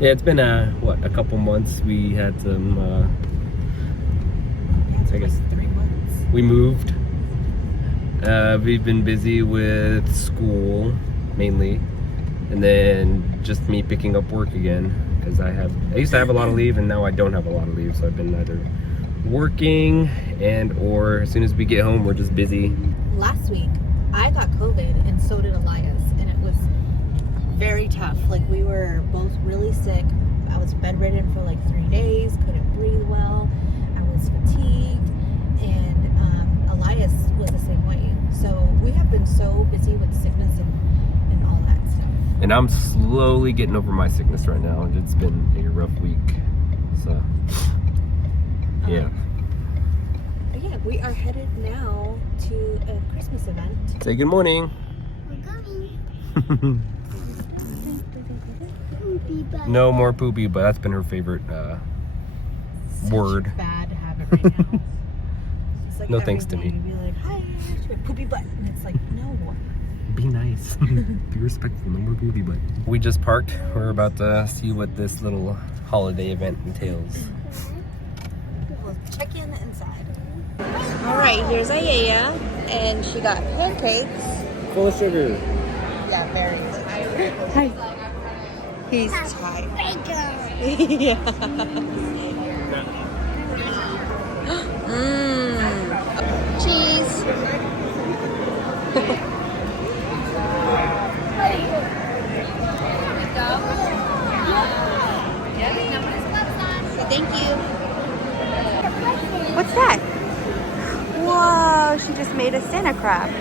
Yeah, it's been what, a couple months. We had some I guess 3 months. we moved. We've been busy with school mainly, and then just me picking up work again because I used to have a lot of leave and now I don't have a lot of leave, so I've been either working or as soon as we get home we're just busy. Last week, I got COVID and so did Elias, and it was very tough. Like, we were both really sick. I was bedridden for like 3 days, couldn't breathe well. I was fatigued, and Elias was the same way. So we have been so busy with sickness and all that stuff. And I'm slowly getting over my sickness right now. It's been a rough week, so yeah. But yeah, we are headed now to a Christmas event. Say good morning. We're coming. Poopy butt. No more poopy, but that's been her favorite word. Such a bad habit right now. It's like No every thanks to day me. you'd be like, hi, poopy butt. And it's like, no. Be nice. Be respectful. No more poopy butt. We just parked. We're about to see what this little holiday event entails. We'll check in inside. All right, here's Ayaya, and she got pancakes. Full of sugar. Yeah, very tired. Hi. He's tired. Yeah. Cheese. Thank you. What's that? Whoa, she just made a Santa craft.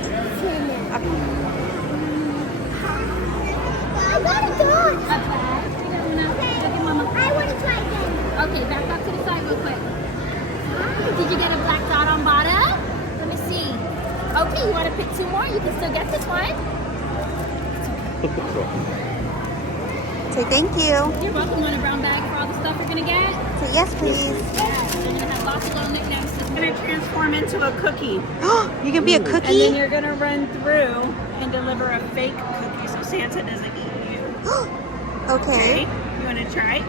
I want to do it. I want to try again. Okay, back up to the side real quick. Did you get a black dot on bottom? Let me see. Okay, you want to pick two more? You can still get this one. Say thank you. You're welcome. Want a brown bag for all the stuff you're going to get? Say yes, please. You're going to have lots of little knickknacks. It's going to transform into a cookie. You can be a And then cookie? you're going to run through and deliver a fake cookie so Santa doesn't eat you. Okay. You want to try?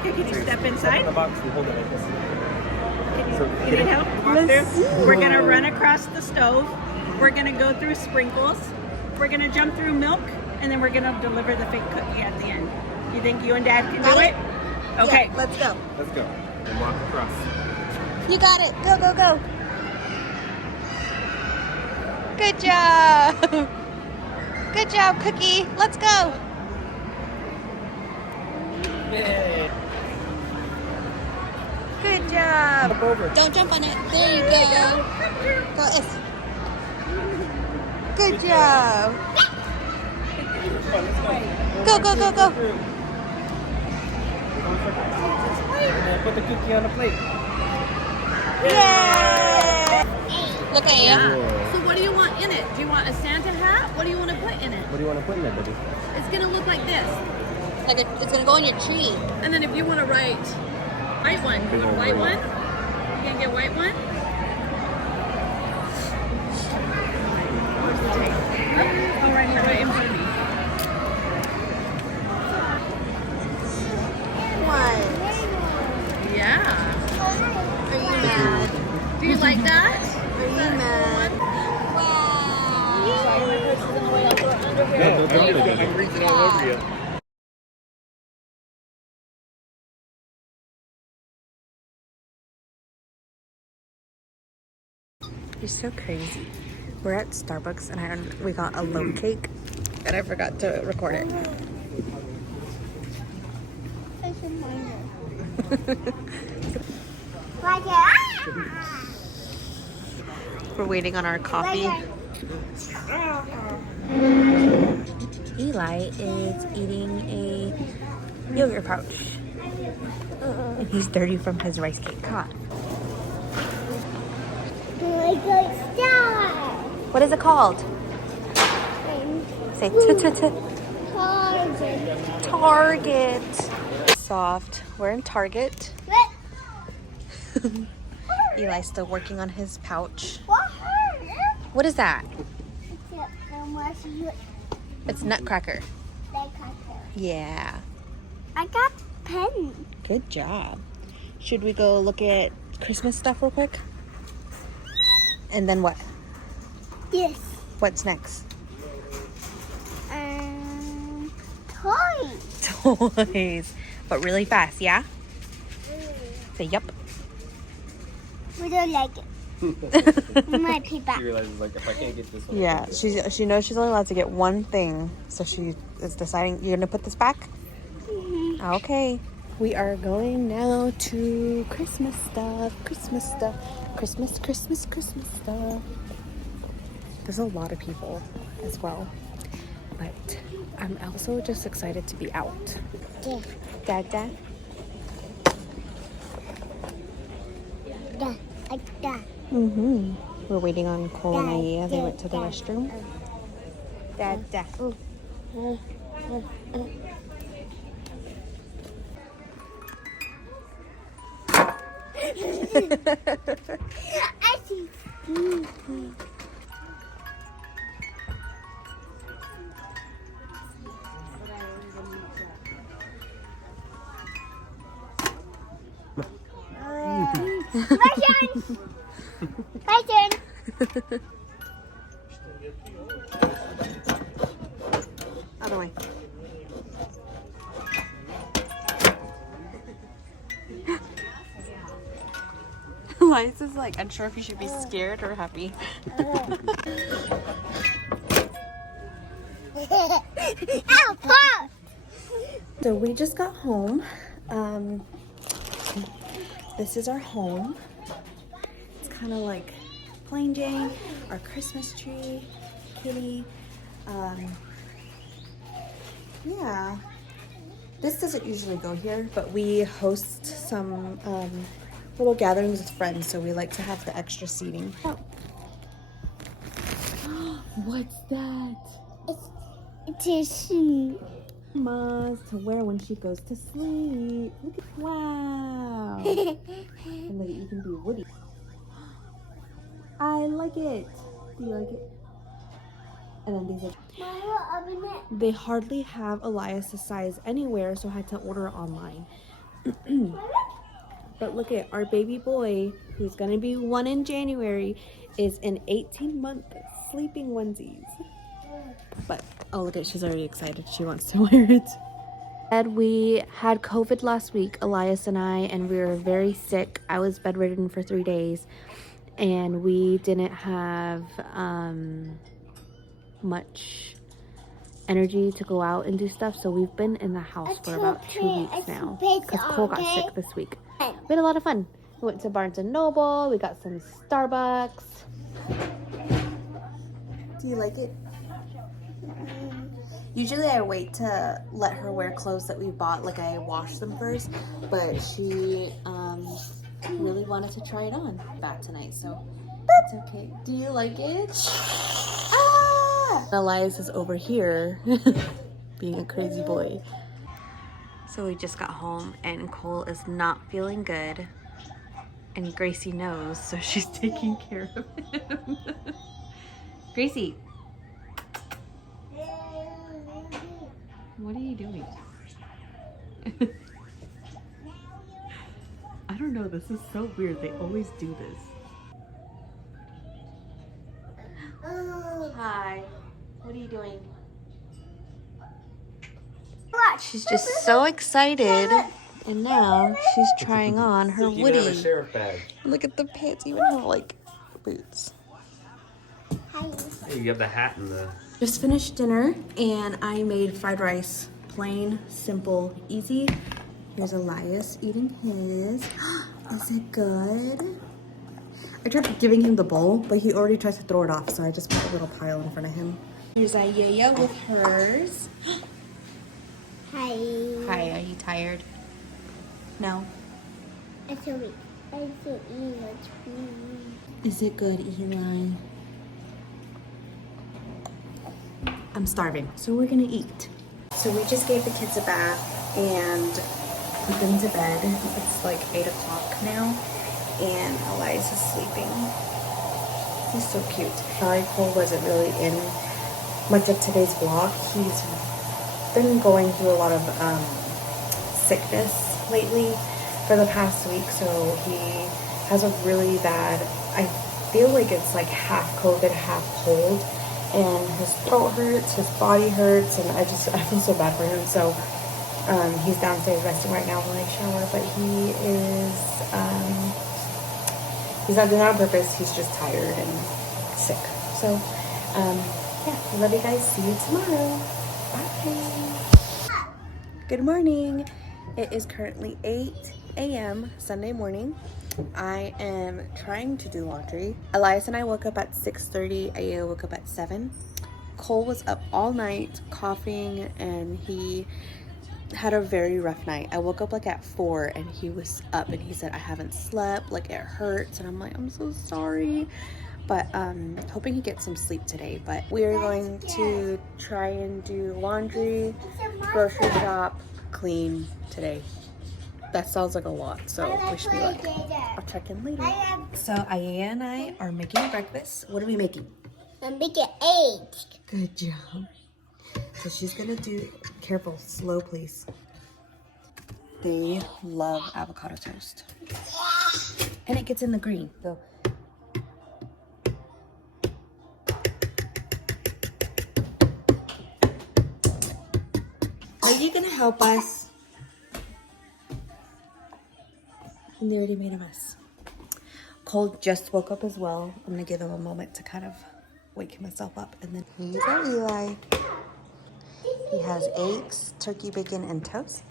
Okay, can you step inside? The box and hold it like this. You need help? Walk through. We're going to run across the stove. We're going to go through sprinkles. We're going to jump through milk. And then we're going to deliver the fake cookie at the end. You think you and Dad can do it? Okay. Yeah, let's go. Let's go. And walk across. You got it. Go, go, go. Good job. Good job, Cookie. Let's go. Yay. Good job. Jump over. Don't jump on it. There you go. Go, S. Good job. Go, go, go, go. And then put the cookie on the plate. Yay! Look at you. Whoa. So what do you want in it? Do you want a Santa hat? What do you want to put in it? What do you want to put in there, baby? It's going to look like this. Like it's gonna go on your tree. And then if you want to write white one, you want a white one? You can get white one? Oh, right here, right in front of me. What? Yeah. Are you mad? Do you like that? Are you mad? Wow. Sorry, my purse is in the way. I'll throw it under here. No, don't do it. I'm reaching all over you. You're so crazy. We're at Starbucks and we got a loaf cake and I forgot to record it. We're waiting on our coffee. Eli is eating a yogurt pouch. And he's dirty from his rice cake. Come on. What is it called? Say t-t-t. Target. Soft. We're in Target. Eli's still working on his pouch. What is that? It's Nutcracker. Yeah. I got pen. Good job. Should we go look at Christmas stuff real quick? And then what? Yes. What's next? Toy. Toys. But really fast, yeah? Say yup. We don't like it. My pee back. She realizes, like, if I can't get this one. Yeah, she knows she's only allowed to get one thing. So she is deciding, you're gonna put this back? Okay. We are going now to Christmas stuff. Christmas stuff. Christmas stuff. There's a lot of people as well. But I'm also just excited to be out. Yeah. Dada. Da. Like that. Mm-hmm. We're waiting on Cole and Aya. They went to the restroom. Dada. I see. My turn. My turn. Other way. Elias is like unsure if you should be scared or happy. Ow, pop. So we just got home. This is our home. It's kind of like plain Jane, our Christmas tree, kitty. Yeah. This doesn't usually go here, but we host some little gatherings with friends, so we like to have the extra seating. Oh. What's that? It is. Ma's to wear when she goes to sleep. Look at, wow. And look, you can be Woody. I like it. Do you like it? And then these are, they hardly have Elias' size anywhere, so I had to order online. But look at our baby boy, who's gonna be 1 in January, is in 18-month sleeping onesies. But oh, look at, she's already excited. She wants to wear it. And we had COVID last week, Elias and I, and we were very sick. I was bedridden for 3 days, and we didn't have much energy to go out and do stuff. So we've been in the house for about 2 weeks now because Cole got sick this week. We had a lot of fun. We went to Barnes & Noble. We got some Starbucks. Do you like it? Usually I wait to let her wear clothes that we bought, like I wash them first, but she really wanted to try it on back tonight, so it's okay. Do you like it? Ah! Elias is over here being a crazy boy. So we just got home and Cole is not feeling good, and Gracie knows, so she's taking care of him. Gracie. What are you doing? I don't know, this is so weird. They always do this. Hi. What are you doing? She's just so excited. And now she's trying on her Woody. Sheriff badge. Look at the pants, even have like boots. Hey, you have the hat and the... Just finished dinner and I made fried rice. Plain, simple, easy. Here's Elias eating his. Is it good? I tried giving him the bowl, but he already tries to throw it off, so I just put a little pile in front of him. Here's Ayaya with hers. Hi. Hi, are you tired? No? I saw it. I saw it. Is it good, Eli? I'm starving, so we're gonna eat. So we just gave the kids a bath and put them to bed. It's like 8 o'clock now, and Elias is sleeping. He's so cute. Sorry Cole wasn't really in much of today's vlog. He's been going through a lot of sickness lately for the past week, so he has a really bad, I feel like it's like half COVID, half cold, and his throat hurts, his body hurts, and I feel so bad for him. So he's downstairs resting right now while I shower, but he's not doing it on purpose. He's just tired and sick. So yeah, I love you guys. See you tomorrow. Bye. Good morning. It is currently 8 a.m. Sunday morning. I am trying to do laundry. Elias and I woke up at 6:30. Aya woke up at 7. Cole was up all night coughing, and he had a very rough night. I woke up like at 4 and he was up and he said, I haven't slept, like it hurts. And I'm like, I'm so sorry. But hoping he gets some sleep today. But we are going to try and do laundry, grocery shop, clean today. That sounds like a lot, so wish me luck. I'll check in later. So Aya and I are making breakfast. What are we making? I'm making eggs. Good job. So she's gonna do, careful, slow please. They love avocado toast. And it gets in the green, so. Are you gonna help us? And they already made a mess. Cole just woke up as well. I'm gonna give him a moment to kind of wake himself up. And then here's our Eli. He has eggs, turkey bacon, and toast.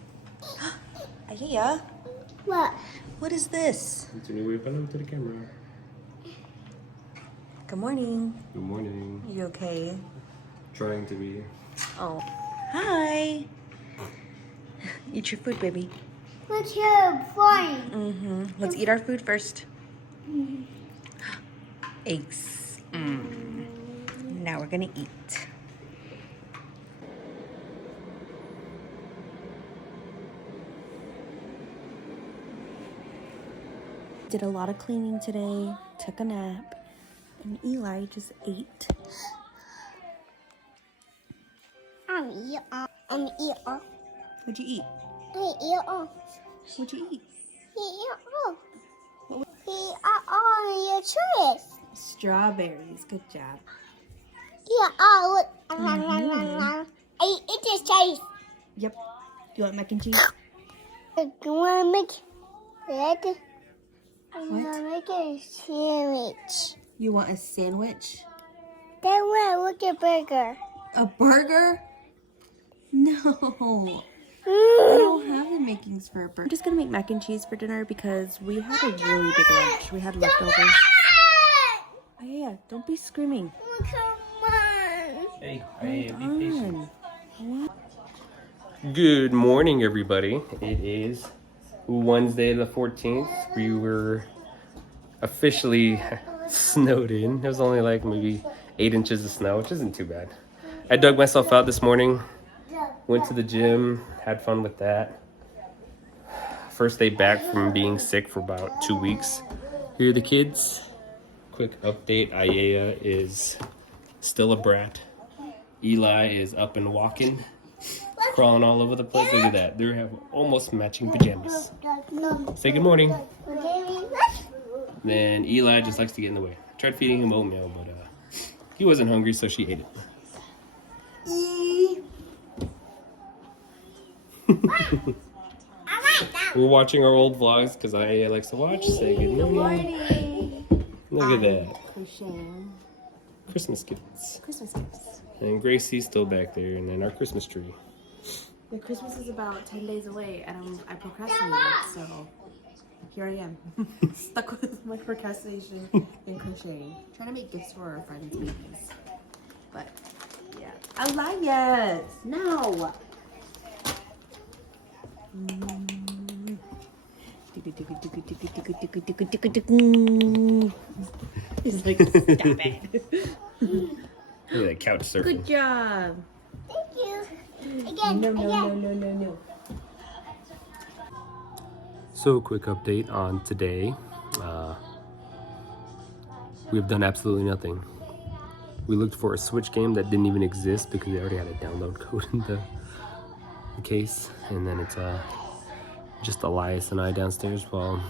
Aya, What? what is this? It's a new way of hello to the camera. Good morning. Good morning. You okay? Trying to be. Oh. Hi. Eat your food, baby. What's your point? Mm-hmm. Let's eat our food first. Eggs. Now we're gonna eat. Did a lot of cleaning today, took a nap, and Eli just ate. I'm eat all. What'd you eat? I eat all. What'd you eat? He eat all. He eat all your choice. Strawberries. Good job. Eat all. I eat this choice. Yep. You want mac and cheese? You wanna make it? I'm What? gonna make a sandwich. You want a sandwich? Then we'll look at burger. A burger? No. I don't have the makings for a burger. I'm just gonna make mac and cheese for dinner because we had a really big lunch. We had leftovers. Oh, yeah, don't be screaming. Come on. Hey, Hold on. What? Good morning, everybody. It is Wednesday the 14th. We were officially snowed in. It was only like maybe 8 inches of snow, which isn't too bad. I dug myself out this morning, went to the gym, had fun with that. First day back from being sick for about 2 weeks. Here are the kids. Quick update, Aya is still a brat. Eli is up and walking, crawling all over the place. Look at that. They have almost matching pajamas. Say good morning. Then Eli just likes to get in the way. I tried feeding him oatmeal, but he wasn't hungry, so she ate it. We're watching our old vlogs because Aya likes to watch. Say good morning. Look at that. Crocheting. Christmas gifts. Christmas gifts. And Gracie's still back there, and then our Christmas tree. The Christmas is about 10 days away, and I procrastinated, so here I am. Stuck with my procrastination and crocheting. Trying to make gifts for our friends' babies. But, yeah. Elias! No! He's like, stop it. Look at that couch surfing. Good job. Thank you. Again, No. So, quick update on today. We've done absolutely nothing. We looked for a Switch game that didn't even exist because they already had a download code in the case, and then it's just Elias and I downstairs while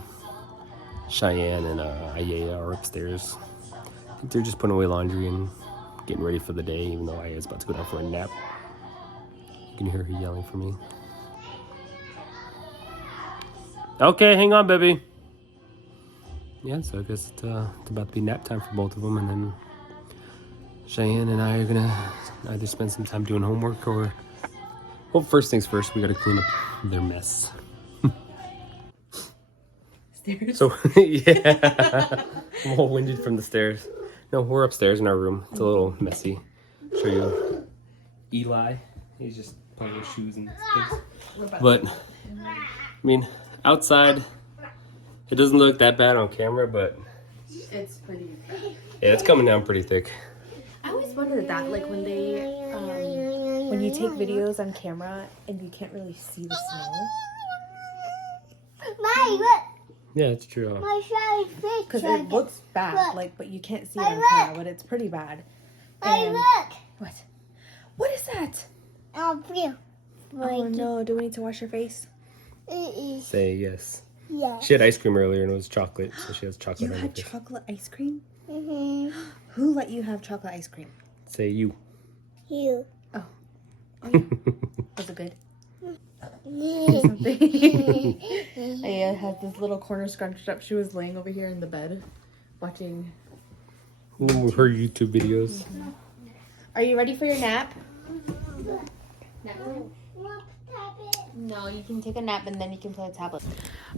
Cheyenne and Ayaya are upstairs. I think they're just putting away laundry and getting ready for the day, even though Ayaya's about to go down for a nap. You can hear her yelling for me. Okay, hang on, baby. Yeah, so I guess it's about to be nap time for both of them, and then Cheyenne and I are gonna either spend some time doing homework or, well, first things first, we gotta clean up their mess. Stairs. So, yeah, I'm all winded from the stairs. No, we're upstairs in our room. It's a little messy. Show you Eli. He's just playing with shoes and things. But, I mean, outside, it doesn't look that bad on camera, but It's pretty bad. yeah, it's coming down pretty thick. I always wondered that, like when you take videos on camera and you can't really see the snow. My look. Yeah, it's true. Huh? My side fish. Because it looks bad, Look. like, but you can't see it My on look. camera, but it's pretty bad. My And- look. What? What is that? Oh, feel. Oh no, do we need to wash your face? It is. Say yes. Yeah. She had ice cream earlier and it was chocolate, so she has chocolate You on her had face. chocolate ice cream? Mm-hmm. Who let you have chocolate ice cream? Say you. You. Oh Was it good? Yeah. Aya had this little corner scrunched up. She was laying over here in the bed watching. Her YouTube videos. Are you ready for your nap? No, you can take a nap and then you can play a tablet.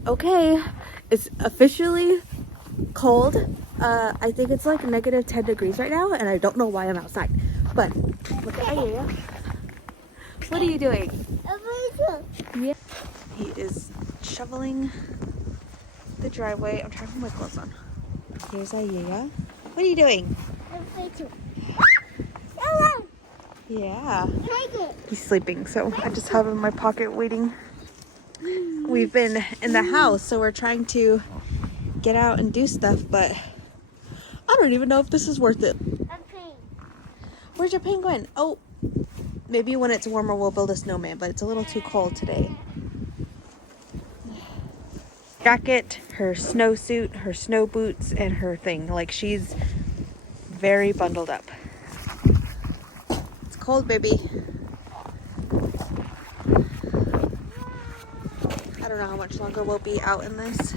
Okay, it's officially cold. I think it's like negative 10 degrees right now, and I don't know why I'm outside. But look at Aya. What are you doing? Yeah. He is shoveling the driveway. I'm trying to put my gloves on. Here's Aya. What are you doing? Yeah. He's sleeping, so I just have him in my pocket waiting. We've been in the house, so we're trying to get out and do stuff, but I don't even know if this is worth it. Where's your penguin? Oh, maybe when it's warmer we'll build a snowman, but it's a little too cold today. Jacket, her snowsuit, her snow boots, and her thing. Like, she's very bundled up. It's cold, baby. I don't know how much longer we'll be out in this.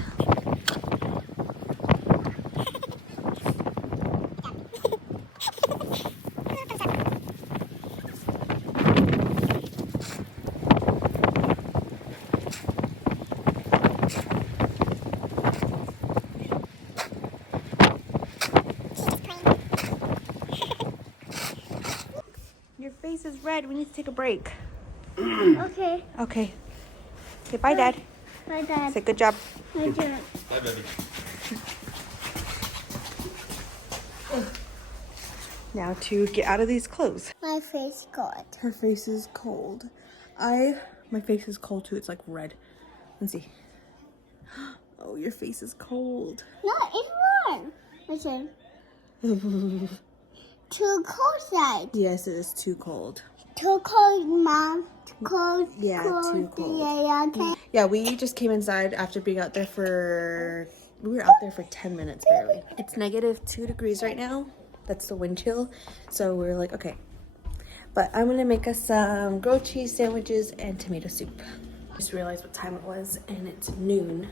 Your face is red. We need to take a break. Okay. Okay. Say bye, Dad. My dad. Say good job. My dad. Bye, baby. Now to get out of these clothes. My face cold. Her face is cold. My face is cold too. It's like red. Let's see. Oh, your face is cold. No, it's warm. Listen. Too cold side. Yes, it is too cold. Too cold, Mom. Too cold. Yeah, too cold. Yeah, okay. Yeah, we just came inside after being out there we were out there for 10 minutes barely. It's negative 2 degrees right now. That's the wind chill. So we're like, okay. But I'm gonna make us some grilled cheese sandwiches and tomato soup. Just realized what time it was, and it's noon.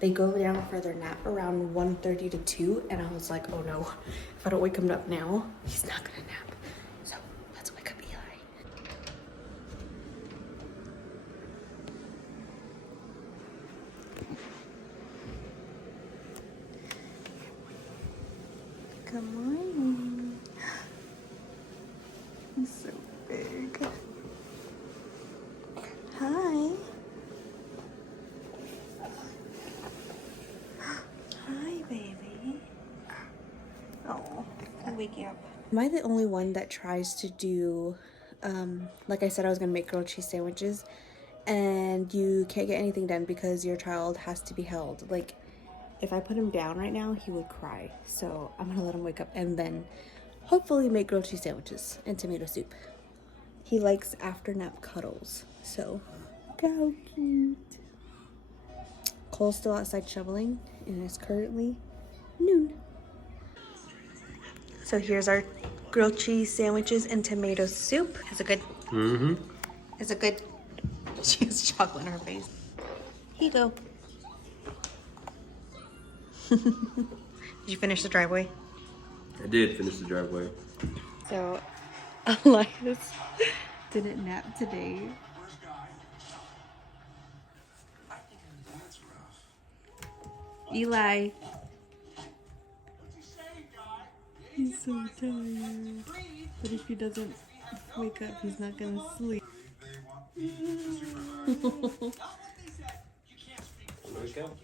They go down for their nap around 1:30 to 2, and I was like, oh no, if I don't wake him up now, he's not gonna nap. So let's wake up Eli. Good morning. He's so big. Hi. Hi, baby. Oh, I'm waking up. Am I the only one that tries to do, like I said, I was gonna make grilled cheese sandwiches, and you can't get anything done because your child has to be held? Like, if I put him down right now, he would cry. So I'm gonna let him wake up and then hopefully make grilled cheese sandwiches and tomato soup. He likes after nap cuddles, so how cute. Cole's still outside shoveling, and it's currently noon. So here's our grilled cheese sandwiches and tomato soup. Is it good? Mm-hmm. Is it good? She has chocolate in her face. Here you go. Did you finish the driveway? I did finish the driveway. So, Elias didn't nap today. Eli. He's so tired. But if he doesn't wake up, he's not gonna sleep. Wake up.